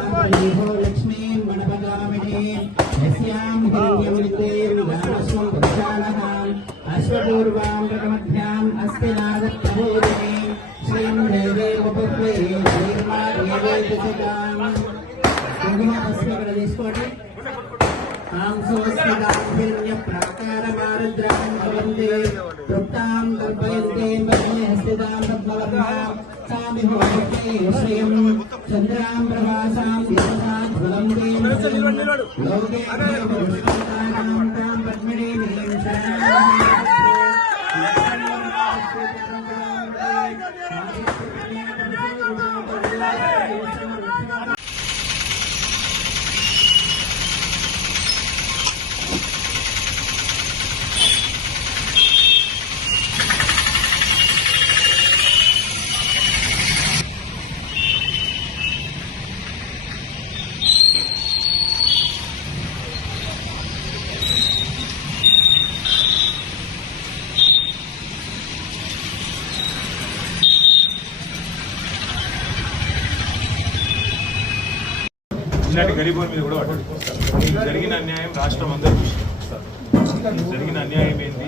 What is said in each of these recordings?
लक्ष्मीं गणपगामिनीं यस्यां हिरण्यवृत्तिं रामस्वं पुरुषाणहाम् अश्वपूर्वां रकमध्याम् अस्ति नारदप्रबोधिनीं श्रीं देवेवपुत्रे श्रीर्मार्यवेदसिकाम् कुङ्कुमपुष्पकं తీసుకోండి आंसोस्मितां हिरण्यप्राकारमारुद्रां भवन्ति तृप्तां कल्पयन्ते वने स्थितां पद्मवर्णां सामिहोते श्रियं चन्द्रां प्रभासां यशसाध्वलम्बीं लोके पुरुषाणां तां पद्मिनीं ఇలాంటి గరీబుల మీద కూడా జరిగిన అన్యాయం రాష్ట్రం అందరూ జరిగిన అన్యాయం ఏంటి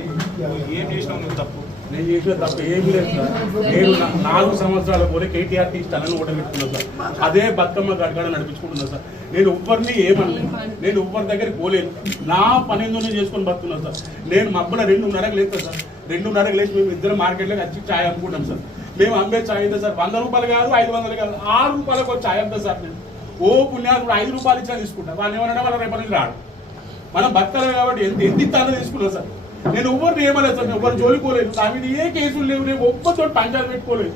ఏం చేసినావు నువ్వు తప్పు నేను చేసిన తప్పు ఏమి లేదు సార్. నేను 4 సంవత్సరాల పోలే కేటీఆర్ తీస్తానని ఓటమిట్టుకున్నాను సార్. అదే బతుకమ్మ గడగడ నడిపించుకుంటున్నాను సార్. నేను ఎవ్వరిని ఏమన్నా నేను ఎవ్వరి దగ్గరికి పోలేను. నా పని ఏందో నేను చేసుకొని బతుకున్నాను సార్. నేను మబ్బుల 2:30కి లేస్తాను సార్. 2:30కి లేచి మేము ఇద్దరు మార్కెట్లోకి వచ్చి ఛాయ్ అమ్ముకుంటాం సార్. మేము అమ్మే ఛాయ్ అయితే సార్ 100 రూపాయలు కాదు 500 కాదు 6 రూపాయలకు ఒక ఛాయ్ అమ్ముతా సార్. నేను ఓ పుణ్యాలు 5 రూపాయలు ఇచ్చినా తీసుకుంటాను. వాళ్ళు ఏమన్నా వాళ్ళ రేపటి నుంచి రాడు. మనం బతకాలి కాబట్టి ఎంత ఇస్తానో తీసుకున్నాం సార్. నేను ఎవరిని ఏమలేదు సార్. ఎవరు జోలిపోలేదు. నా మీద ఏ కేసులు లేవు. రేపు ఒక్కతో పంచాయతీ పెట్టుకోలేదు.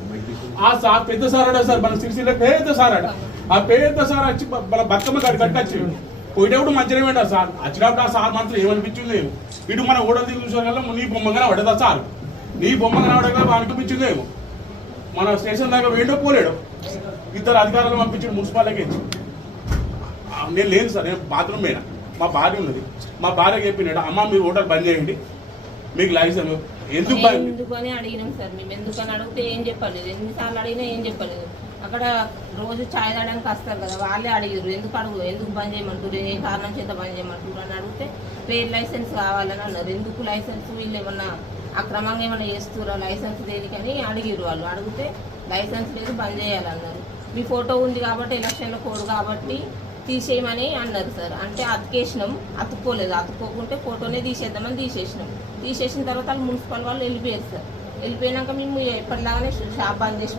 ఆ సార్ పెద్ద సార్ అడా సార్ మన సిరిసిల్ల పెద్ద సార్ అడ. ఆ పెద్ద సార్ వచ్చి మన బతుకమ్మ కట్టచ్చి పోయేటప్పుడు మంచిగా వెంట సార్ వచ్చినప్పుడు ఆ సార్ మాత్రం ఏమనిపించింది ఇటు మన ఓడలు దిగు చూసారు కదా నీ బొమ్మగానే పడదా సార్. నీ బొమ్మగానే పడగా అనిపించిందేమో. మన స్టేషన్ దాకా వేయడో పోలేడు. ఇద్దరు అధికారులు పంపించాడు మున్సిపాలిటీకి ఇచ్చి. నేను లేను సార్. నేను బాత్రూమ్ పోయినా. మా భార్య ఉన్నది. మా భార్య చెప్పినాడు అమ్మ మీరు హోటల్ బంద్ చేయండి మీకు లైసెన్స్ ఎందుకని అడిగినాం సార్. మేము ఎందుకని అడిగితే ఏం చెప్పలేదు. ఎన్నిసార్లు అడిగినా ఏం చెప్పలేదు. అక్కడ రోజు ఛాయ్ తాగడానికి వస్తారు కదా వాళ్ళే అడిగారు ఎందుకు బంద్ చేయమంటారు ఏ కారణం చేత బంద్ చేయమంటారు అని అడిగితే ట్రేడ్ లైసెన్స్ కావాలని అన్నారు. ఎందుకు లైసెన్స్ వీళ్ళు ఏమన్నా అక్రమంగా ఏమన్నా చేస్తురా లైసెన్స్ దేనికని అడిగారు. వాళ్ళు అడిగితే లైసెన్స్ లేదు బంద్ చేయాలన్నారు. మీ ఫోటో ఉంది కాబట్టి ఎలక్షన్లో కోడ్ కాబట్టి తీసేయమని అన్నారు సార్. అంటే అతికేసినాం. అతుక్కోలేదు. అతుక్కోకుంటే ఫోటోనే తీసేద్దామని తీసేసిన తర్వాత వాళ్ళు మున్సిపల్ వాళ్ళు వెళ్ళిపోయారు సార్. వెళ్ళిపోయినాక మేము ఎప్పటిలాగానే షాప్ బంద్ చేసి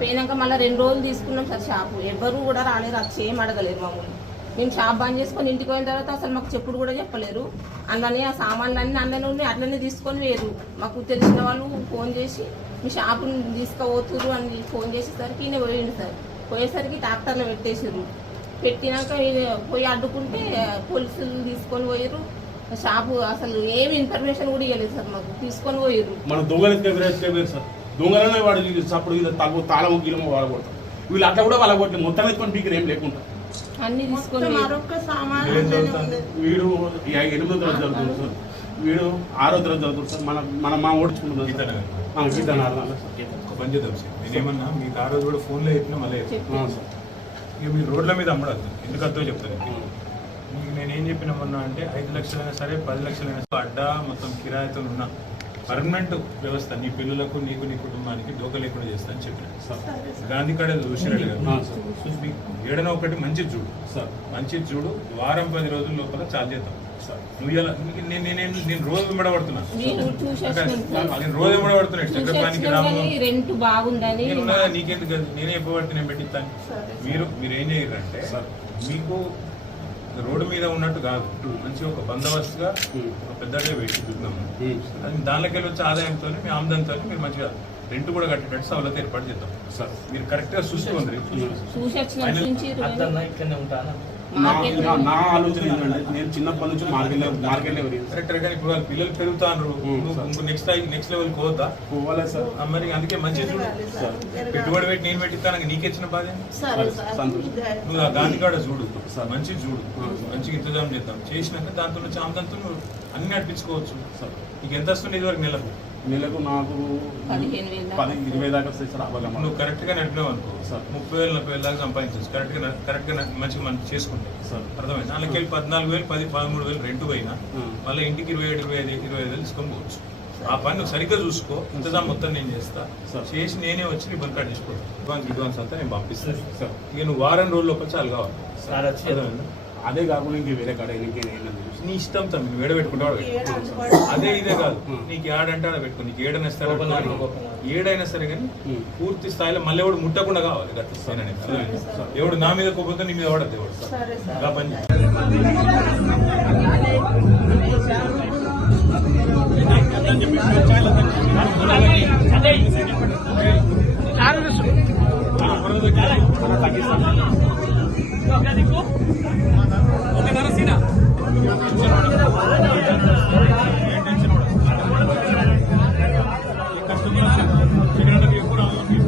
పోయినాక మళ్ళీ 2 రోజులు తీసుకున్నాం సార్ షాపు. ఎవరు కూడా రాలేరు. అది ఏం అడగలేదు మమ్మల్ని. మేము షాప్ బంద్ చేసుకొని ఇంటికి పోయిన తర్వాత అసలు మాకు చెప్పుడు కూడా చెప్పలేరు. అందులోనే ఆ సామాన్లు అన్నీ అందులోనే ఉన్నాయి. అట్లనే తీసుకొని వేరు. మాకు తెలిసిన వాళ్ళు ఫోన్ చేసి మీ షాపుని తీసుకుపోతురు అని ఫోన్ చేసేసరికి ఈయన పోయిండు సార్. పోయేసరికి ట్రాక్టర్లో పెట్టినాక పోయి అడ్డుకుంటే పోలీసులు తీసుకొని పోయారు. షాపు అసలు ఏమి ఇన్ఫర్మేషన్ కూడా ఇవ్వలేదు సార్. మాకు తీసుకొని పోయారు. మన దొంగలు సార్. దొంగలనే వాడు అప్పుడు తాళము గీలము వాడకూడతాం. వీళ్ళు అట్లా కూడా వాళ్ళ కొట్టి మొత్తం ఎత్తుకొని పీకి ఏం లేకుండా అన్ని తీసుకొని వీడు 8వ తరగతి చదువుతుంది సార్. వీడు 6వ తరగతి చదువుతుంది సార్. మా ఓడించుకుంటున్నాం గీత ఒక పని చేద్దాం సార్. నేనేమన్నా మీకు ఆ రోజు కూడా ఫోన్లో చెప్పినా మళ్ళీ సార్ ఇక మీరు రోడ్ల మీద అమ్మడద్దు. ఎందుకంతో చెప్తాను మీకు నేనేం చెప్పినామన్నా అంటే 5 లక్షలైనా సరే 10 లక్షలైనా సరే అడ్డా మొత్తం కిరాయితో ఉన్న పర్మనెంట్ వ్యవస్థ నీ పిల్లలకు నీకు నీ కుటుంబానికి డోక లేకుండా చేస్తా అని చెప్పిన గాంధీ కాడ చూసినట్టు కదా. ఏడన ఒకటి మంచి చూడు సార్. మంచి చూడు వారం 10 రోజుల లోపల చాలు చేద్దాం సార్. నువ్వు ఇలా నేను రోజు వెంబడబడుతున్నా. నేను రోజు వెంబడబడుతున్నా. చక్రపాణికి నీకెందుకు నేనే చెప్పబట్టి నేను పెట్టిస్తాను. మీరు ఏం చేయరంటే మీకు రోడ్డు మీద ఉన్నట్టు కాదు. మంచి ఒక బందోబస్తుగా ఒక పెద్దగా పెట్టుకుంటున్నాము. దానిలోకి వెళ్ళి వచ్చే ఆదాయంతో మీ ఆమ్దంతో మీరు మంచిగా రెంట్ కూడా కట్టేటట్టు సవలత ఏర్పాటు చేద్దాం సార్. మీరు కరెక్ట్ గా చూసుకోండి. నా ఆలోచన ఏంటంటే నేను చిన్నప్పటి నుంచి మార్కెట్ కరెక్ట్. కానీ ఇప్పుడు వాళ్ళు పిల్లలు పెరుగుతారు. నెక్స్ట్ లెవెల్ పోతా పోవాలా సార్. మరి అందుకే మంచి చూడు సార్. పెట్టుబడి పెట్టి నేను పెట్టిస్తాను నీకెచ్చిన బాధ. నువ్వు ఆ గాంధీ కాడ చూడు సార్. మంచి చూడు. మంచిగా ఇంతజాం చేద్దాం. చేసినాక దాంతో నుంచి ఆమెదంతో నువ్వు అన్ని నడిపించుకోవచ్చు సార్. నీకు ఎంత వస్తుంది ఇది వరకు నెలకు నెలకు నాకు 20,000 దాకా వస్తాయి సార్ అవగాహన. నువ్వు కరెక్ట్గా నడిపినావు అనుకో సార్ 30,000 40,000 దాకా సంపాదించవచ్చు. కరెక్ట్గా మంచిగా మనం చేసుకుంటే సార్ అర్థమైంది. అలాగే 14,000 10 13,000 రెంట్ పోయినా ఆ. మళ్ళీ ఇంటికి 27,000 తీసుకొని పోవచ్చు. ఆ పని నువ్వు సరిగ్గా చూసుకో. ఇంతజాం మొత్తం నేను చేస్తా, సార్. చేసి నేనే వచ్చి నీ బంక్ కార్డ్ చేసుకోవాలి. అడ్వాన్స్ అంతా నేను పంపిస్తాను సార్ ఇక నువ్వు వారం రోజుల లోపల చాలు కావాలి. అర్థమైందా? అదే కాకుండా ఇంక వేరే కాడ ఇంకేం నీ ఇష్టం తమ్మి, నువ్వు ఏడ పెట్టుకుంటావు అదే ఇదే కాదు. నీకు ఏడంటే ఆడ పెట్టుకో, నీకు ఏడైనా సరే ఏడైనా సరే కానీ పూర్తి స్థాయిలో మళ్ళీ ఎవడు ముట్టకుండా కావాలి. ఎవడు నా మీద కోపంతో నీ మీద వాడద్దు ఎవడు అలా పని చేయి.